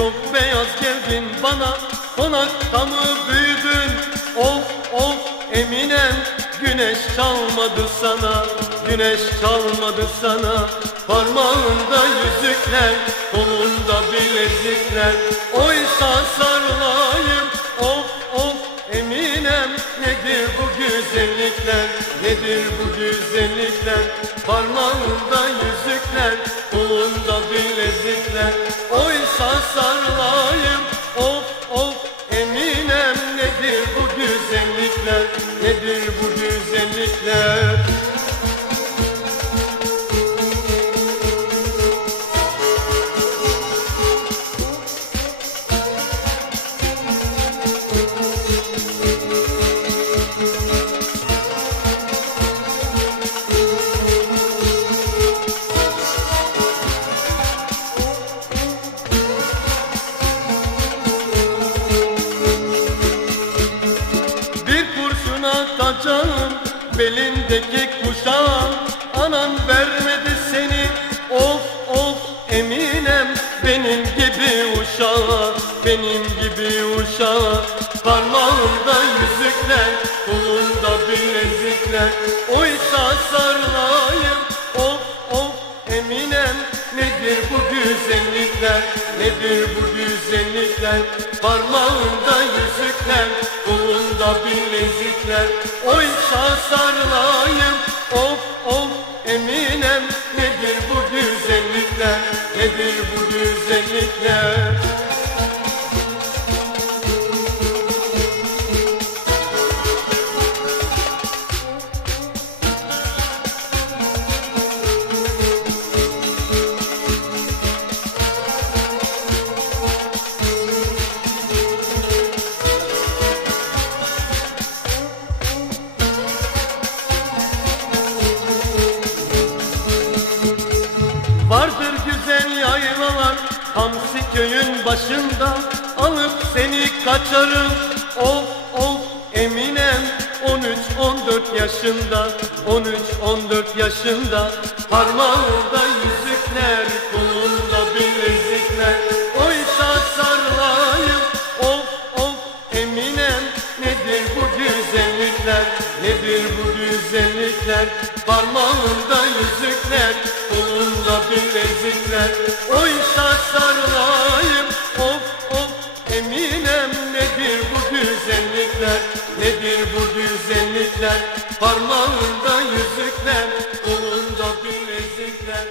çok beyaz geldin bana. Konakta mı büyüdün? Of of Eminem. Güneş çalmadı sana. Güneş çalmadı sana. Parmağında yüzükler Kolunda bilezikler. Oysa sarılayım. Of of Eminem. Nedir bu güzellikler? Nedir bu güzellikler? Parmağında yüzükler Kolunda bilezikler Oysa sarılayım Of of Eminem Nedir bu güzellikler? Nedir atacağım belindeki kuşağım. Anan vermedi seni of of eminem Benim gibi uşağa benim gibi uşağa Parmağında yüzükler kolunda bilezikler. Oysa sarılayım of of eminem Nedir bu güzellikler nedir bu güzellikler? Parmağında yüzükler kolunda bilezikler Oysa sarılayım of of eminem Nedir bu güzellikler? Nedir bu güzellikler Vardır güzel yaylalar Hamsi köyün başında. Alıp seni kaçarım Of of Eminem. 13-14 yaşında 13-14 yaşında. Parmağında yüzükler Kolunda bilezikler. Oysa sarılayım Of of Eminem. Nedir bu güzellikler Nedir bu güzellikler? Parmağında güzellikler Nedir bu güzellikler? Parmağında yüzükler Kolunda bilezikler